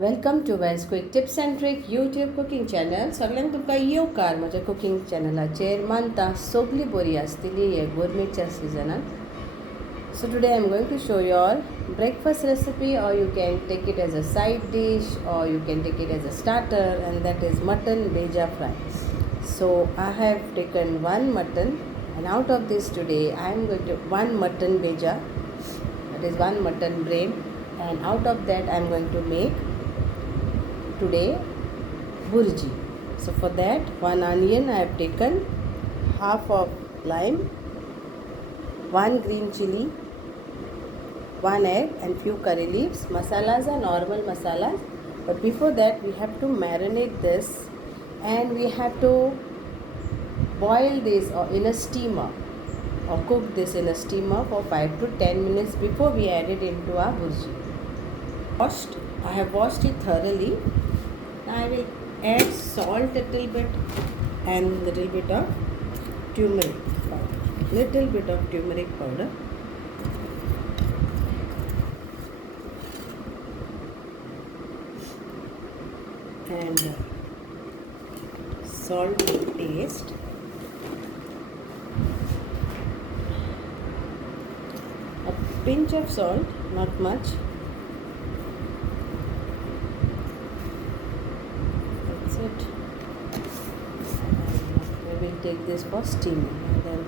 Welcome to Wells quick tips and trick YouTube cooking channel. सगळ्यांक तुमकां येवकार म्हज्या कुकिंग चॅनलाचेर. मानता सगळीं बरी आसतली हे गोरमेच्या सिजनान. So today I am going to show you all breakfast recipe, or you can take it as a side dish, or you can take it as a starter, and that is mutton bheja fry. So I have taken one mutton, and out of this today I am going to one mutton bheja, that is one mutton brain, and out of that I am going to make today bhurji. So for that, one onion I have taken, half of lime, one green chili, one egg and few curry leaves. Masalas are normal masalas, but before that we have to marinate this, and we have to boil this or in a steamer, or cook this in a steamer for 5 to 10 minutes before we add it into our bhurji. I have washed it thoroughly. Now I will add salt a little bit and little bit of turmeric powder. And salt to taste. A pinch of salt, not much. That's it. We will take this for steaming, and then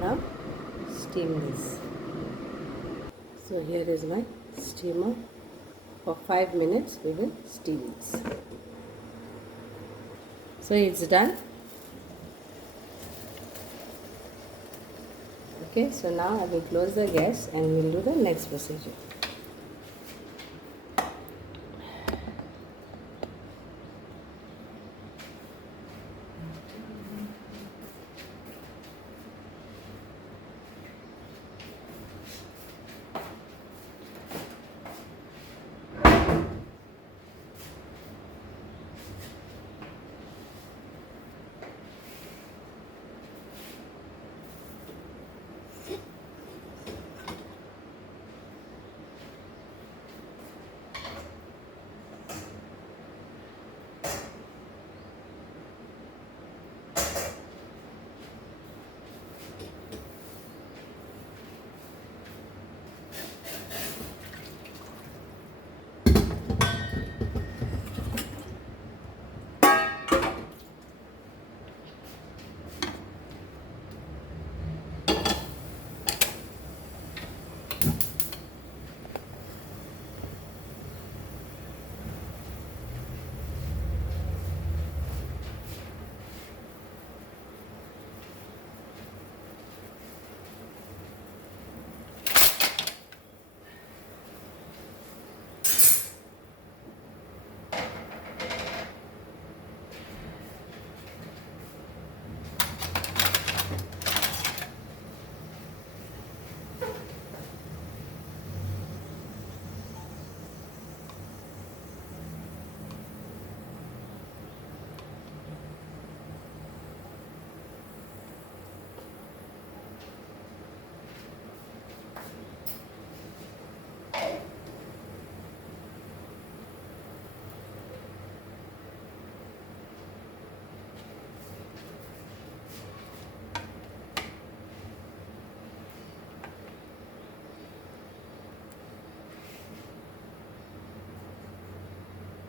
now steam this. So here is my steamer. For 5 minutes we will steam this. So it's done. Okay, so now I will close the gas and we will do the next procedure.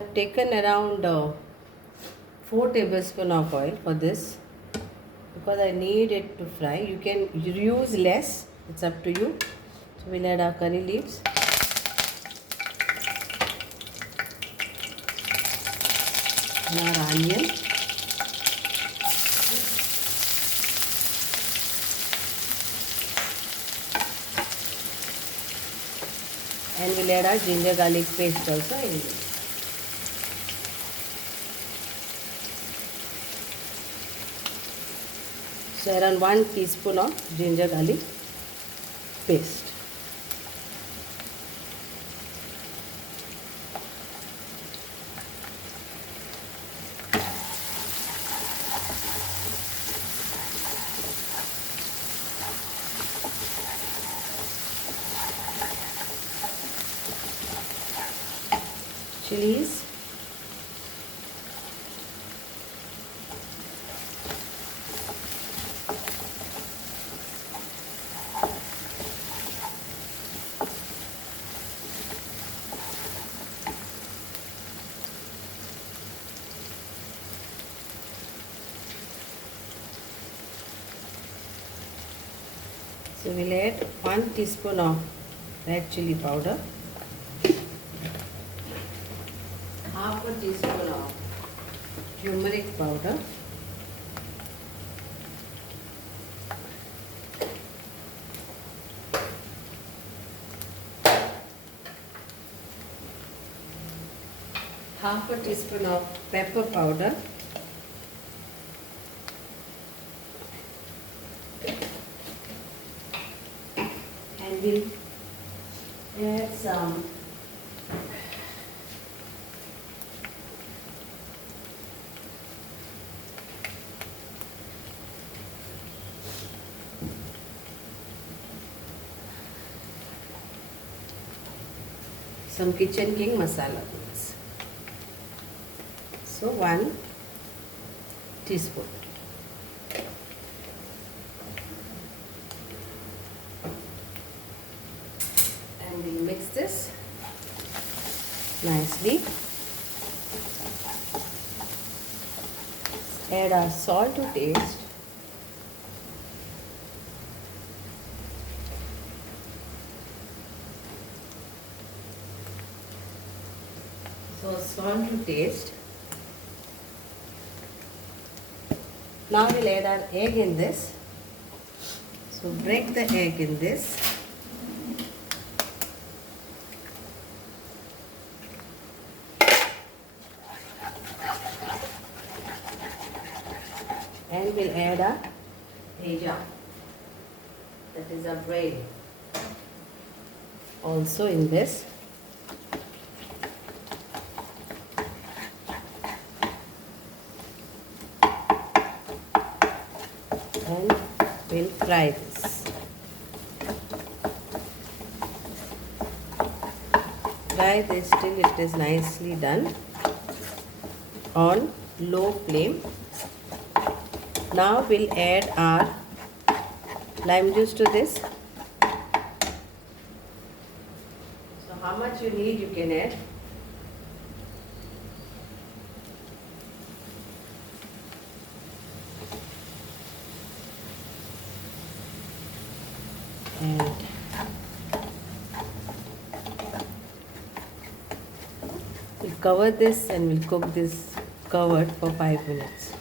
I've taken around 4 tablespoons of oil for this, because I need it to fry. You can use less, it's up to you. So we'll add our curry leaves, and our onion, and we'll add our ginger garlic paste also in this. So around 1 teaspoon of ginger garlic paste. chilies, so we'll add 1 teaspoon of red chili powder, half a teaspoon of turmeric powder, half a teaspoon of pepper powder, and we'll add some kitchen king masala. So 1 teaspoon. And we'll mix this nicely. Add our salt to taste. So salt to taste. Now we'll add our egg in this. So break the egg in this. And we'll add a bheja, that is a brain, also in this. And we'll fry this. Fry this till it is nicely done on low flame. Now we'll add our lime juice to this. So how much you need you can add. And we'll cover this and we'll cook this covered for 5 minutes.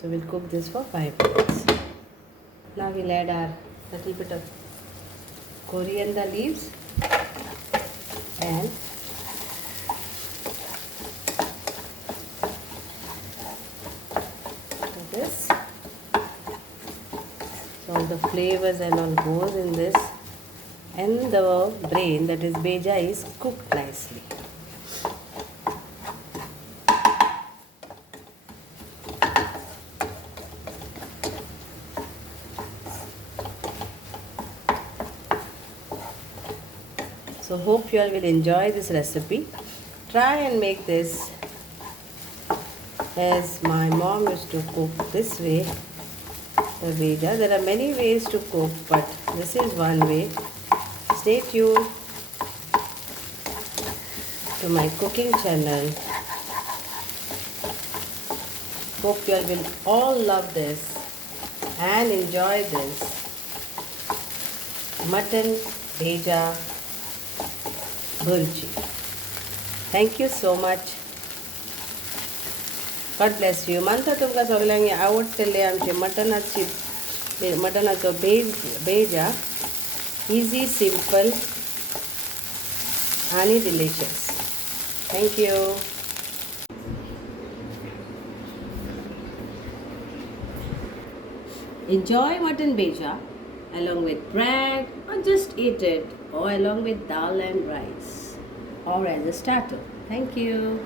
So we'll cook this for 5 minutes. Now we'll add our little bit of coriander leaves and this. So all the flavors and all goes in this, and the brain, that is bheja, is cooked nicely. So hope you all will enjoy this recipe. Try and make this as my mom used to cook this way, the bheja. There are many ways to cook, but this is one way. Stay tuned to my cooking channel. Hope you all will all love this and enjoy this Mutton Bheja Bhurji. Thank you so much. God bless you. मानता तुमका सगळ्यांनी आवडटले आमचे मटनाचो बेजा. Easy, simple and delicious. Thank you. Enjoy mutton bheja along with bread, or just eat it, or along with dal and rice, or as a starter. Thank you.